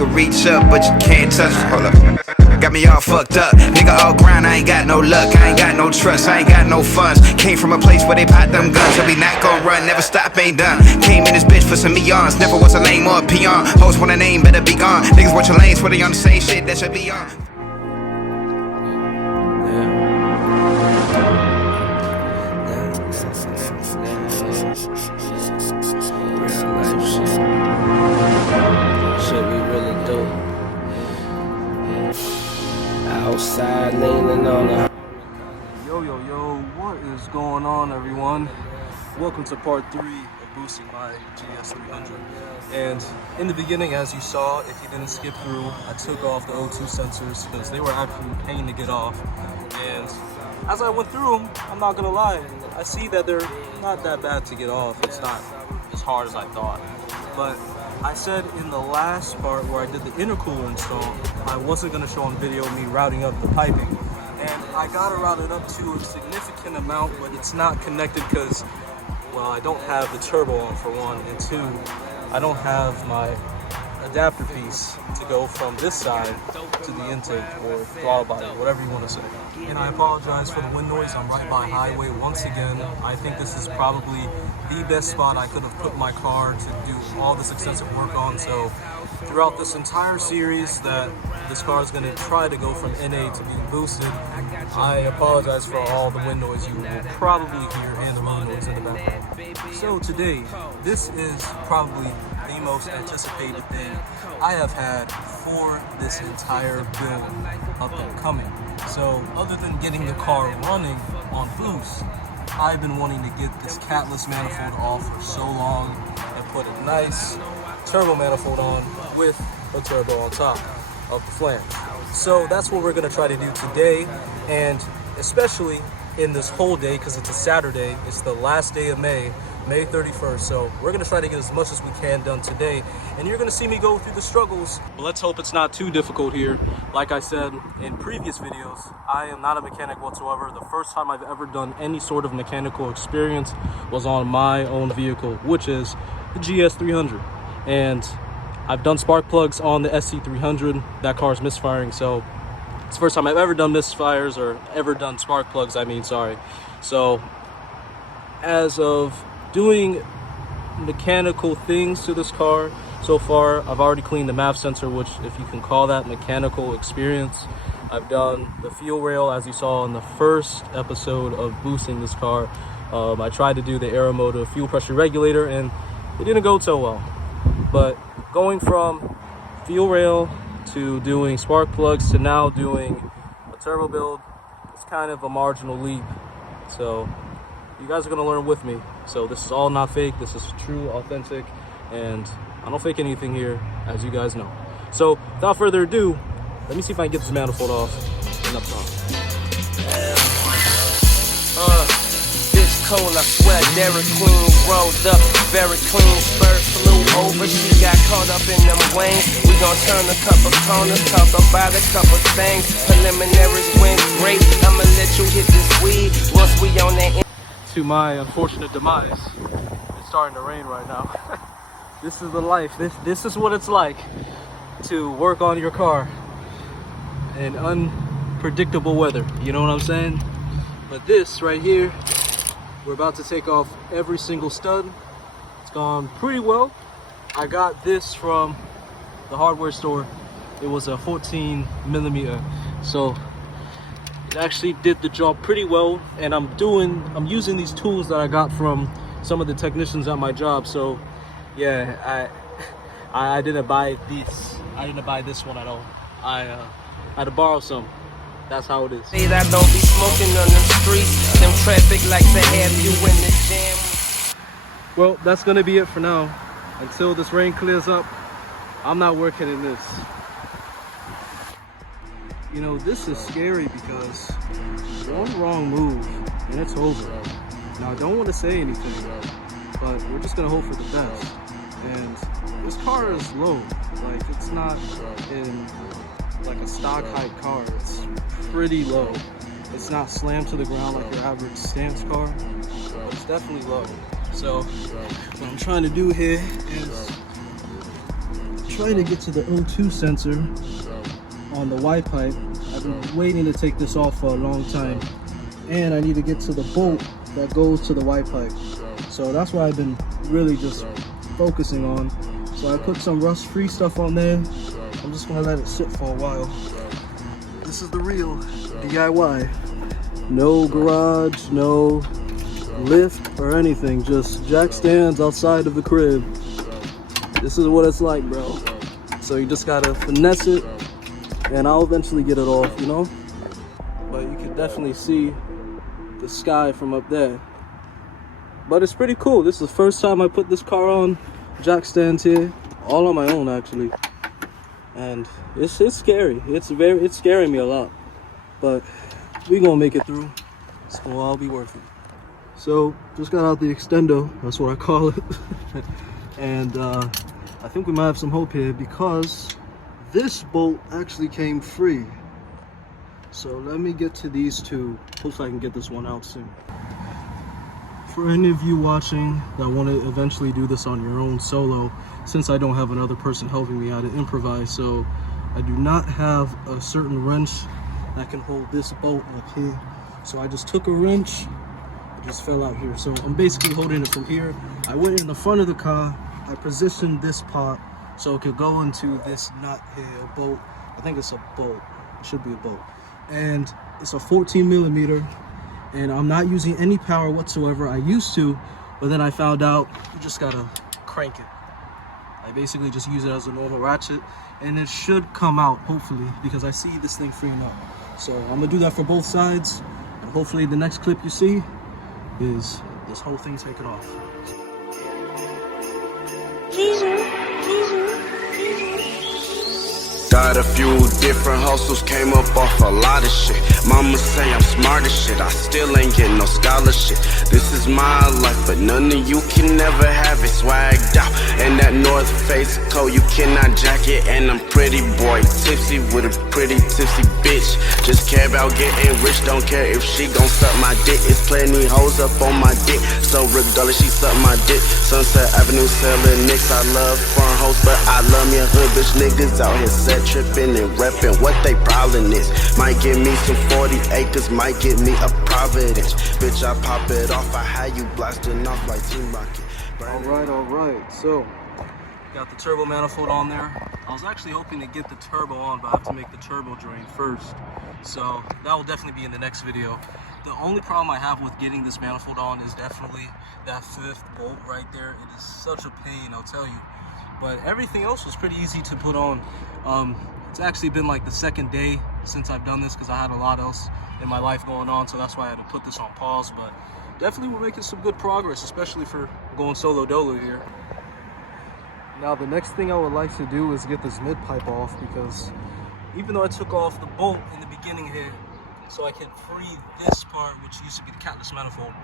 can reach up, but you can't touch. Hold up. Got me all fucked up. Nigga all grind, I ain't got no luck. I ain't got no trust, I ain't got no funds. Came from a place where they pot them guns. So we not gon' run, never stop, ain't done. Came in this bitch for some eons. Never was a lame or a peon. Hoes want a name, better be gone. Niggas watch your lanes, where they on the same shit that should be on. Outside leaning on the Yo, what is going on, everyone? Welcome to part 3 of boosting my GS300. And in the beginning, as you saw, if you didn't skip through, I took off the O2 sensors because they were actually a pain to get off. And as I went through them, I'm not gonna lie, I see that they're not that bad to get off. It's not as hard as I thought. But I said in the last part where I did the intercooler install, I wasn't going to show on video me routing up the piping. And I got it routed up to a significant amount, but it's not connected because, well, I don't have the turbo on for one, and two, I don't have my adapter piece to go from this side to the intake or throttle body, whatever you want to say. And I apologize for the wind noise. I'm right by highway once again. I think this is probably the best spot I could have put my car to do all this extensive work on. So throughout this entire series that this car is going to try to go from NA to being boosted, I apologize for all the wind noise you will probably hear and the road noise in the background. So today, this is probably the most anticipated thing I have had for this entire build up and coming. So other than getting the car running on boost, I've been wanting to get this catless manifold off for so long and put a nice turbo manifold on with a turbo on top of the flange. So that's what we're going to try to do today, and especially in this whole day because it's a Saturday. It's the last day of May 31st. So we're going to try to get as much as we can done today, and you're going to see me go through the struggles. But let's hope it's not too difficult here. Like I said in previous videos, I am not a mechanic whatsoever. The first time I've ever done any sort of mechanical experience was on my own vehicle, which is the GS300. And I've done spark plugs on the SC300. That car's misfiring, so it's the first time I've ever done misfires, or ever done spark plugs, sorry. So as of doing mechanical things to this car so far, I've already cleaned the MAF sensor, which, if you can call that mechanical experience. I've done the fuel rail, as you saw in the first episode of boosting this car. I tried to do the Aeromotive fuel pressure regulator, and it didn't go so well. But going from fuel rail to doing spark plugs to now doing a turbo build, it's kind of a marginal leap. So you guys are going to learn with me. So this is all not fake. This is true, authentic, and I don't fake anything here, as you guys know. So without further ado, let me see if I can get this manifold off and up front. cold, I swear Derek Queen rolled up, very clean, spurs flew over, she got caught up in them wings. We gon' turn a couple corners, talk about a couple things. Preliminaries went great, I'ma let you hit this weed once we on that. To my unfortunate demise, it's starting to rain right now. This is the life. This is what it's like to work on your car in unpredictable weather. You know what I'm saying? But this right here, we're about to take off every single stud. It's gone pretty well. I got this from the hardware store. It was a 14mm, so it actually did the job pretty well. And I'm using these tools that I got from some of the technicians at my job. So yeah, I didn't buy this. I didn't buy this one at all. I had to borrow some. That's how it is. Say that don't be smoking on them streets. Them traffic like to have you in the jam. Well, that's gonna be it for now. Until this rain clears up, I'm not working in this. You know, this is scary because one wrong move and it's over. Now, I don't want to say anything, but we're just gonna hope for the best. And this car is low. Like, it's not in like a stock height car. It's pretty low. It's not slammed to the ground like your average stance car, but it's definitely low. So what I'm trying to do here is trying to get to the O2 sensor on the Y pipe. I've been waiting to take this off for a long time, and I need to get to the bolt that goes to the Y pipe. So that's what I've been really just focusing on. So I put some rust-free stuff on there. I'm just gonna let it sit for a while. This is the real DIY. No garage, no lift or anything, just jack stands outside of the crib. This is what it's like, bro. So you just gotta finesse it, and I'll eventually get it off, you know? But you can definitely see the sky from up there. But it's pretty cool. This is the first time I put this car on jack stands here, all on my own actually. And it's scary. It's scaring me a lot. But we gonna make it through. It's gonna all be worth it. So just got out the extendo, that's what I call it. And I think we might have some hope here because this bolt actually came free. So let me get to these two. Hopefully I can get this one out soon. For any of you watching that want to eventually do this on your own solo, since I don't have another person helping me out to improvise, so I do not have a certain wrench that can hold this bolt up here. So I just took a wrench, it just fell out here. So I'm basically holding it from here. I went in the front of the car, I positioned this part so it could go into this nut here, a bolt. I think it's a bolt, it should be a bolt. And it's a 14 millimeter. And I'm not using any power whatsoever. I used to, but then I found out you just gotta crank it. I basically just use it as a normal ratchet, and it should come out, hopefully, because I see this thing freeing up. So I'm gonna do that for both sides, and hopefully the next clip you see is this whole thing taken off. Got a few different hustles, came up off a lot of shit. Mama say I'm smart as shit, I still ain't getting no scholarship. This is my life, but none of you can never have it swagged out. And that North Face coat, you cannot jack it. And I'm pretty boy, tipsy with a pretty tipsy bitch. Just care about getting rich, don't care if she gon' suck my dick. It's plenty hoes up on my dick, so regardless she suck my dick. Sunset Avenue selling nicks, I love front hoes, but I love me a hood bitch. Niggas out here set tripping and repping what they problem is. Might give me some 40 acres, might give me a Providence. Bitch, I pop it off, I had you blasting off like Team Rocket. Alright, so got the turbo manifold on there. I was actually hoping to get the turbo on, but I have to make the turbo drain first. So that will definitely be in the next video. The only problem I have with getting this manifold on is definitely that 5th bolt right there. It is such a pain, I'll tell you. But everything else was pretty easy to put on. It's actually been like the 2nd day since I've done this because I had a lot else in my life going on, so that's why I had to put this on pause. But definitely we're making some good progress, especially for going solo dolo here. Now the next thing I would like to do is get this mid pipe off, because even though I took off the bolt in the beginning here so I could free this part, which used to be the catless manifold,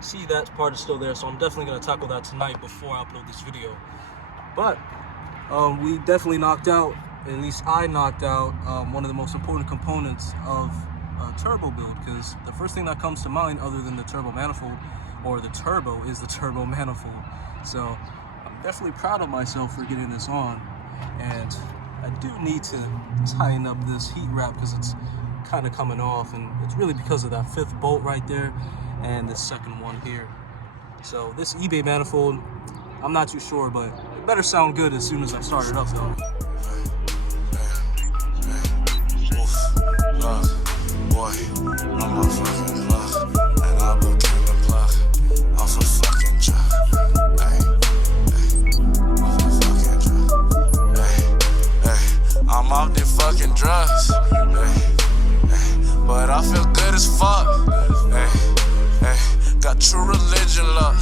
see that part is still there, so I'm definitely going to tackle that tonight before I upload this video. But we definitely knocked out, at least I knocked out, one of the most important components of a turbo build, because the first thing that comes to mind other than the turbo manifold or the turbo is the turbo manifold. So I'm definitely proud of myself for getting this on, and I do need to tighten up this heat wrap because it's kind of coming off, and it's really because of that 5th bolt right there and the 2nd one here. So this eBay manifold, I'm not too sure, but it better sound good as soon as I start it up though. Boy, I'm a fucking plug, and I look 10 o'clock off a fucking truck. Off a fucking drug. I'm off the fucking drugs, but I feel good as fuck. Got true religion love.